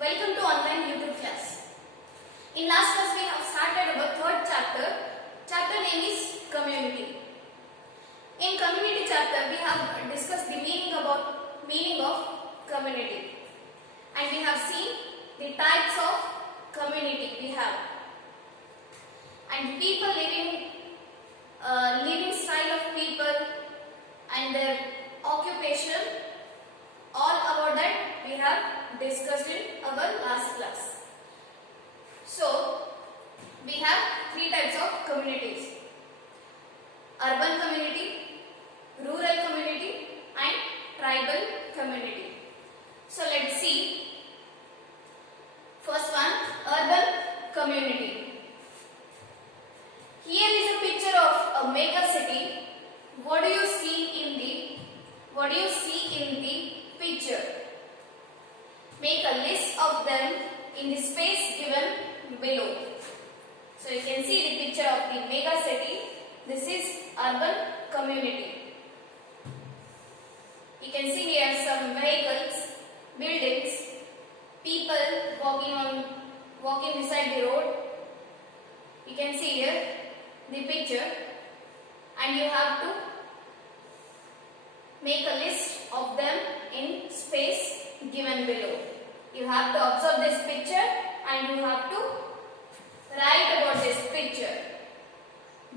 Welcome to online YouTube class. In last class we have started our third chapter. Chapter name is community. In community chapter we have discussed the meaning of community, and we have seen the types of community we have, and people living style of people and their occupation. All about that we have discussed in our last class. So we have three types of communities: urban community, rural community and tribal community. So let's see. First one, urban community. Here is a picture of a mega city. What do you see in the picture? Make a list of them in the space given below. So you can see the picture of the mega city. This is urban community. You can see here some vehicles, buildings, people walking beside the road. You can see here the picture, and you have to make a list of them in space given below. You have to observe this picture and you have to write about this picture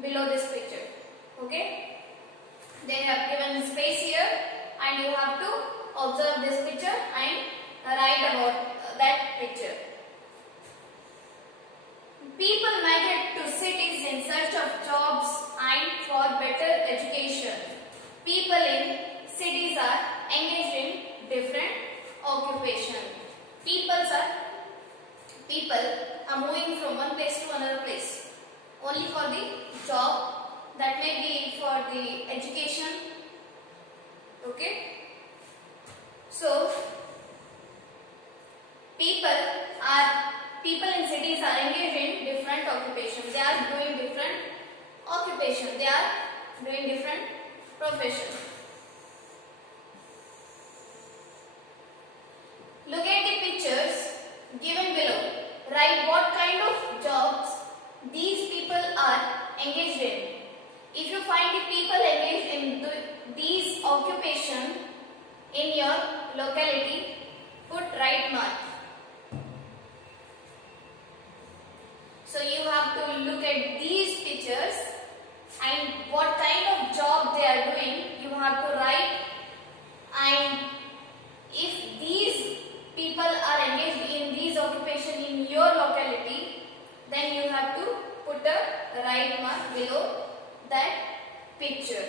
below this picture. Okay? They have given space here and you have to observe this picture and write about that picture. People migrate to cities in search of jobs and for better education. People in cities are engaged in different occupation. People are moving from one place to another place only for the job, that may be for the education. Okay? So people in cities are engaged in different occupations. They are doing different occupations. They are doing different professions. Look at the pictures given below. Write what kind of jobs these people are engaged in. If you find the people engaged in these occupations in your locality, put right mark. So you have to look at these pictures and what kind of job they are doing, you have to write. And if these people are engaged in these occupations in your locality, then you have to put a right mark below that picture.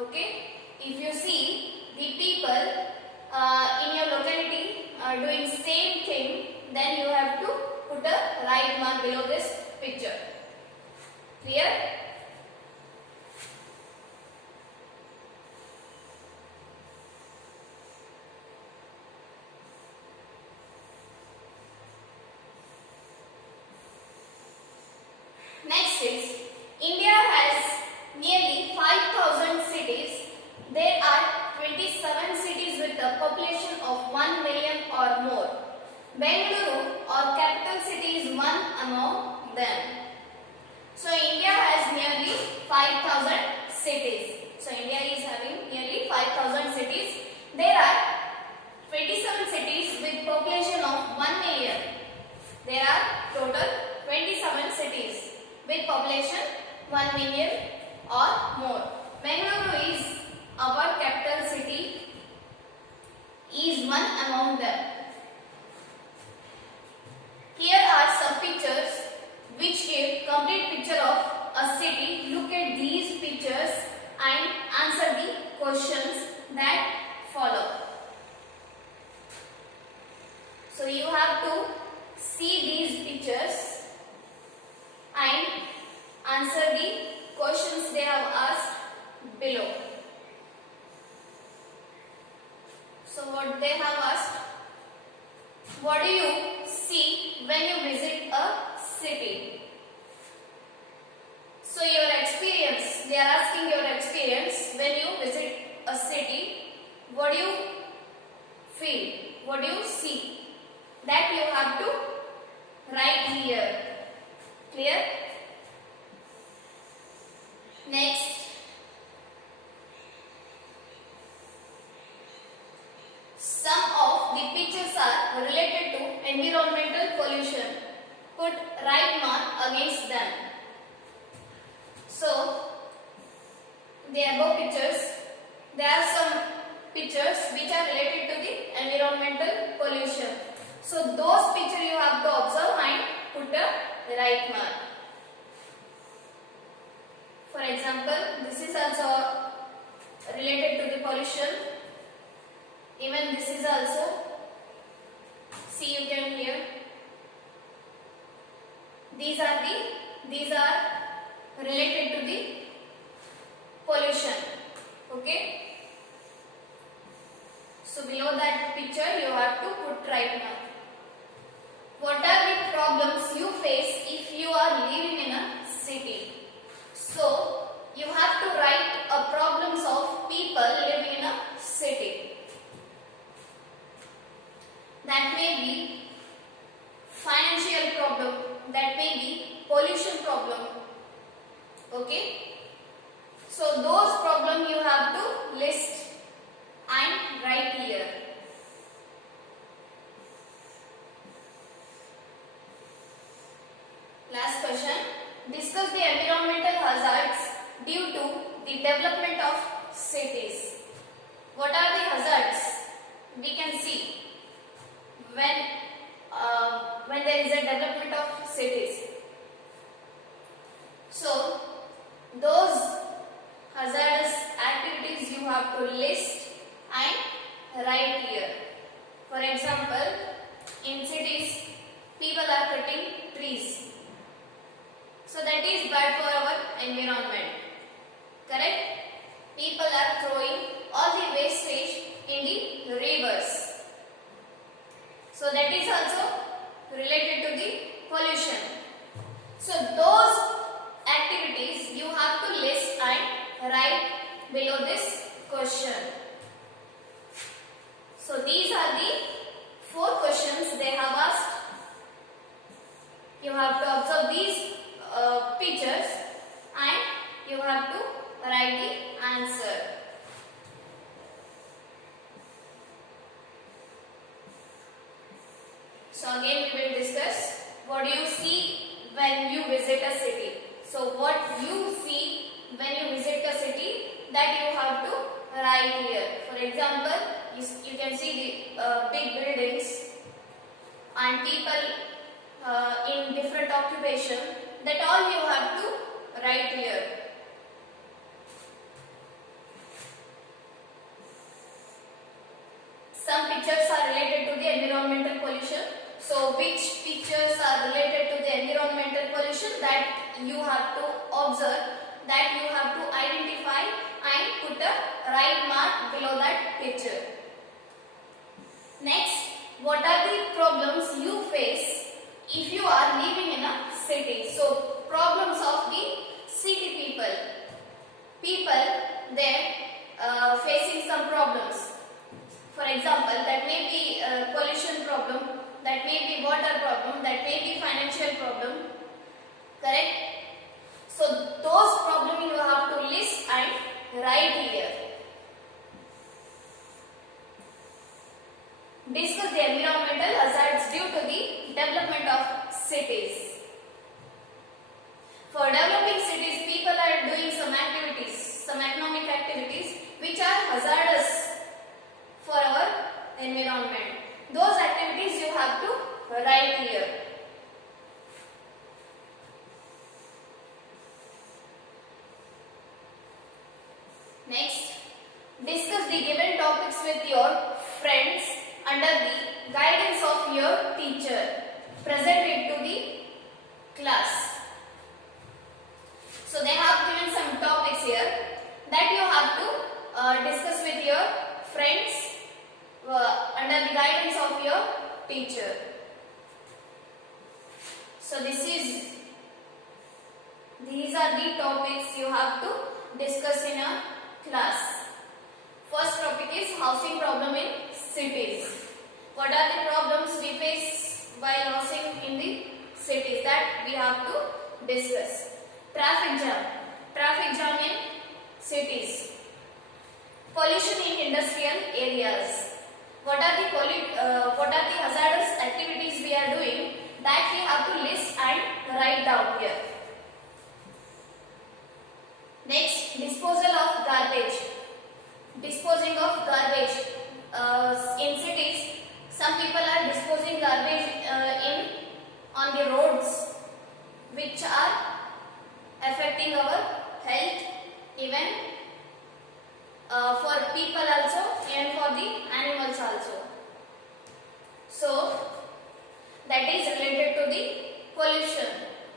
Okay? If you see the people in your locality are doing same thing, then you have to put a right mark below this picture. Clear? Next is, India has nearly 5,000 cities. There are 27 cities with a population of 1 million or more. Bengaluru, or capital city, is one among them. So India has nearly 5,000 cities. So India is having nearly 5,000 cities. There are 27 cities with population of 1 million. There are total 27 cities with population 1 million or more. Bengaluru is our capital city, is one among them. Here are some pictures which give complete picture of a city. Look at these pictures and answer the questions that follow. So you have to see these pictures and answer the questions they have asked below. So what they have asked: what do you see when you visit a city? So your experience, they are asking your experience when you visit a city. What do you feel? What do you see? that you have to write here. Clear? Next, some of the pictures are related to environmental pollution. Put right mark against them. So, the above pictures, there are some pictures which are related to the environmental pollution. So, those pictures you have to observe and put a right mark. For example, this is also related to the pollution. Even this is also. See, you can hear. These are related to the pollution. Okay. So below that picture you have to put right mark. What are the problems you face if you are living in a city? So you have to write a problems of people living in a city. That may be financial problem, that may be pollution problem. Okay? So those problems you have to list and write here. Last question. Discuss the environmental hazards due to the development of cities. What are the hazards? We can see when there is a development of cities. So those hazardous activities you have to list and write here. For example, in cities people are cutting trees. So that is bad for our environment. Correct? People are throwing all the wastage in the rivers. So that is also related to the pollution. So those activities you have to list and write below this question. So these are the 4 questions they have asked. You have to observe these pictures and you have to write the answer. So again we will discuss what do you see when you visit a city. So what you see when you visit a city, that you have to write here. For example, you can see the big buildings and people in different occupation. That all you have to write here. Some pictures are related to the environmental pollution. So which pictures are related to the environmental pollution, that you have to observe, that you have to identify and put a right mark below that picture. Next, what are the problems you face if you are living in a city? So problems of the city people. People there facing some problems. For example, that may be pollution problem, that may be water problem, that may be financial problem. Correct? So those problems you have to list and write here. Discuss the environmental hazards due to the development of cities. For developing cities, people are doing some activities, some economic activities which are hazardous for our environment. Those activities you have to write here. Next, discuss the given topics with your friends under the guidance of your teacher. Present it to the class. So they have given some topics here that you have to discuss with your friends under the guidance of your teacher. So these are the topics you have to discuss in a class. First topic is housing problem in cities. What are the problems we face while housing in the cities that we have to discuss. Traffic jam. Traffic jam in cities. Pollution in industrial areas. What are the hazardous activities we are doing, that we have to list and write down here. Next, disposal of garbage. Disposing of garbage. In cities, some people are disposing garbage on the roads, which are affecting our health, even for people also and for the animals also. So that is related to the pollution,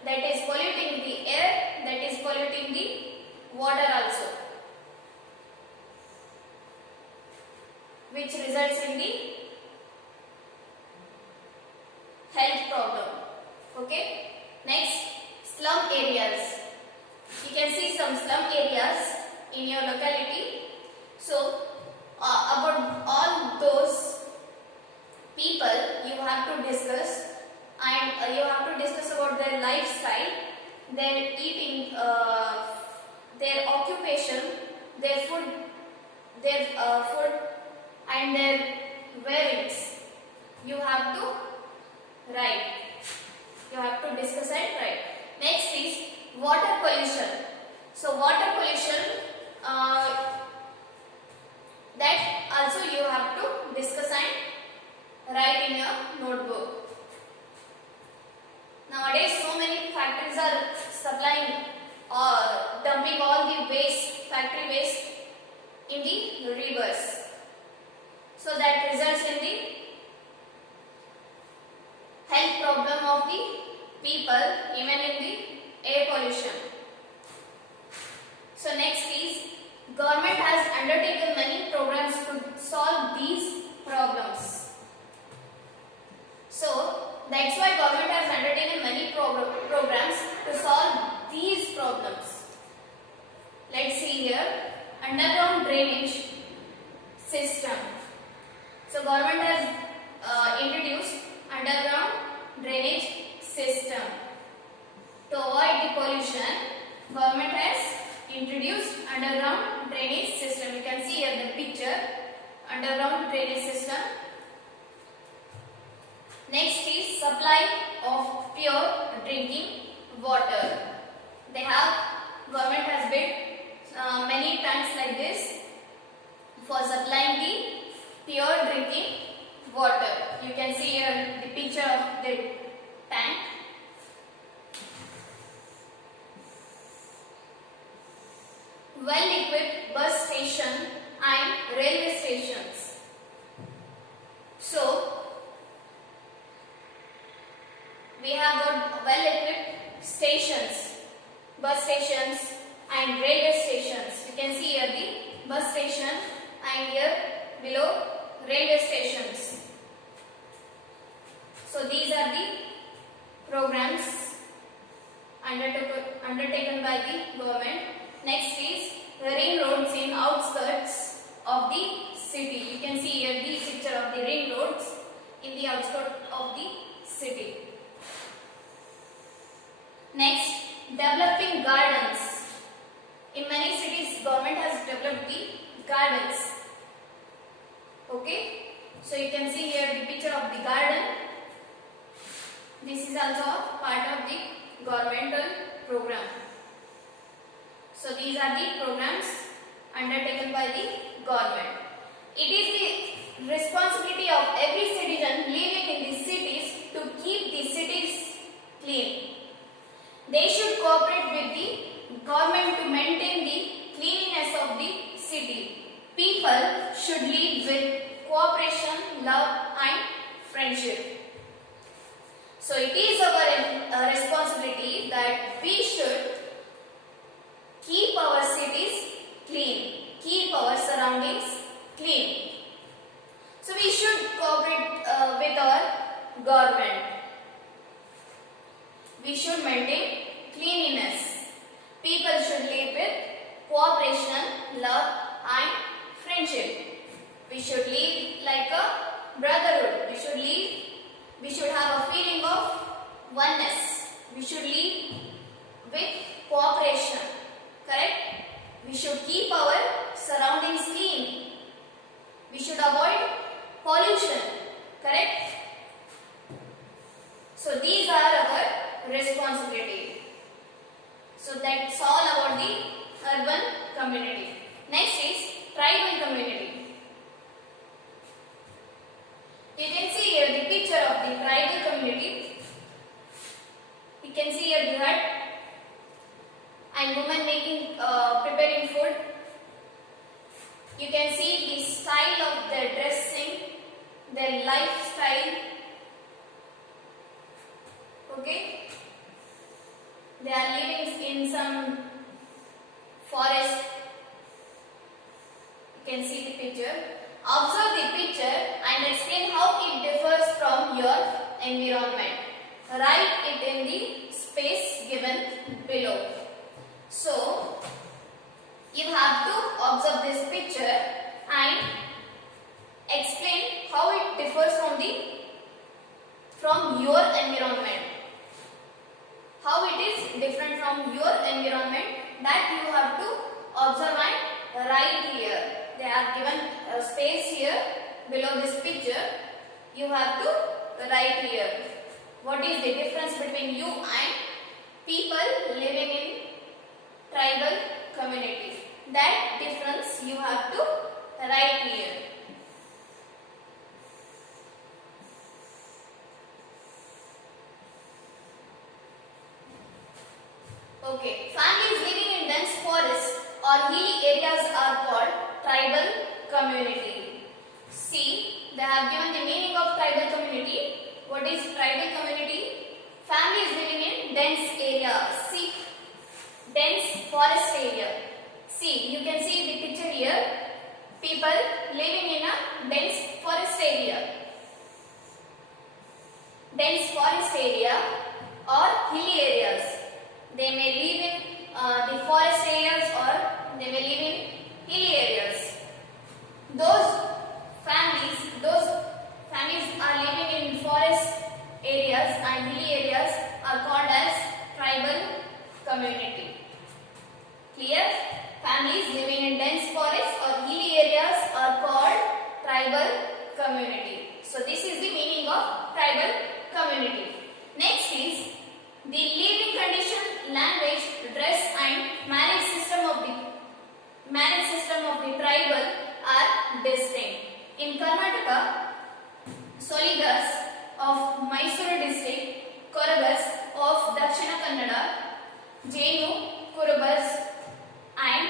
that is polluting the air, that is polluting the water also, which results in the health problem. Okay. Next, slum areas. You can see some slum areas in your locality. So about all those people you have to discuss, and you have to discuss about their lifestyle, their eating, their occupation, their food, and their wearings. You have to write. You have to discuss and write. Next is water pollution. So water pollution, that also you have to discuss and write in your notebook. Nowadays, so many factories are supplying or dumping all the waste, factory waste, in the rivers. So that results in the health problem of the people, even in the air pollution. So next is, government has undertaken many programs to solve these problems. So that's why government has undertaken many programs to solve these problems. Let's see here, underground drainage system. So government has introduced underground drainage system. To avoid the pollution, government has introduced underground drainage system. You can see here the picture, underground drainage system. Next is supply of pure drinking water. Government has built many tanks like this for supplying the pure drinking water. You can see here the picture of the tank. Well-equipped bus station and railway stations. So we have got well-equipped stations, bus stations and railway stations. You can see here the bus station and here below railway stations. So these are the programs undertaken by the government. Next is ring roads in outskirts of the city. You can see here the picture of the ring roads in the outskirts of the city. Next, developing gardens. In many cities, government has developed the gardens. Okay, so you can see here the picture of the garden. This is also a part of the governmental program. So these are the programs undertaken by the government. It is the responsibility of every citizen living in the cities to keep the cities clean. They should cooperate with the government to maintain the cleanliness of the city. People should live with cooperation, love and friendship. So it is our responsibility that we should keep our cities clean, keep our surroundings clean. So we should cooperate with our government. We should maintain cleanliness. People should live with cooperation, love and friendship. We should live like a brotherhood. We should have a Correct? So these are our responsibility. So that's all about the urban community. Next is tribal community. You can see here the picture of the tribal community. You can see here the hut and women making preparing food. You can see the style of their dressing, their lifestyle. Okay, they are living in some forest. You can see the picture. Observe the picture and explain how it differs from your environment. Write it in the space given below. So, you have to observe this picture and explain how it differs from your environment. How it is different from your environment, that you have to observe and write here. They are given a space here below this picture. You have to write here. What is the difference between you and people living in tribal community? That difference you have to write here. Okay, families living in dense forests or hilly areas are called tribal community. See, they have given the meaning of tribal community. What is tribal community? Families living in dense area. See, dense forest area. See, you can see the picture here. People living in a dense forest area. Dense forest area or hilly areas. They may live in the forest areas or they may live in hilly areas. Those families are living in forest areas and hilly areas are called as tribal community. Clear? Families living in dense forests or hilly areas are called tribal community. So this is the meaning of tribal community. Next is the living condition, language, dress and marriage system of the tribal are distinct. In Karnataka, Soligas of Mysuru district, Koragas of Dakshina Kannada, Jainu, Kurubas and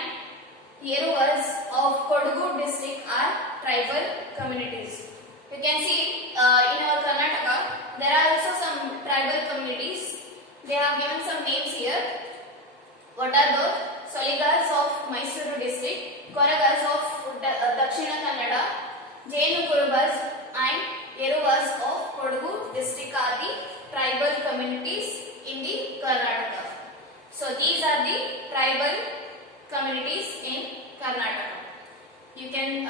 Yeruvas of Kodagu district are tribal communities. You can see in our Karnataka there are also some tribal communities. They have given some names here. What are those? Soligas of Mysuru district, Koragas of Dakshina Kannada, Jainu Kurubas and Yeruvas of Kodagu district are the tribal communities in the Karnataka. So these are the tribal communities in Karnataka. You can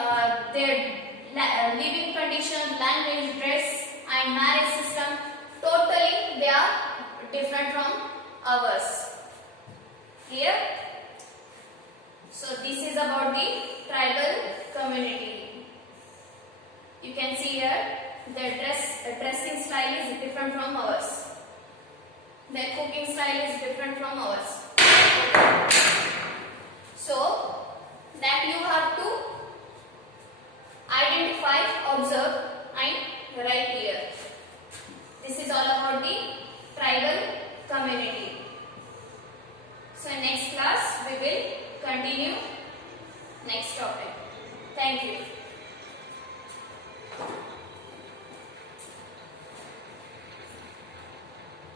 their living condition, language, dress and marriage system, totally they are different from ours. Clear? So this is about the tribal community. You can see here their dressing style is different from ours. Their cooking style is different from ours. So that you have to identify, observe and write here. This is all about the tribal community. So in next class we will continue next topic. Thank you.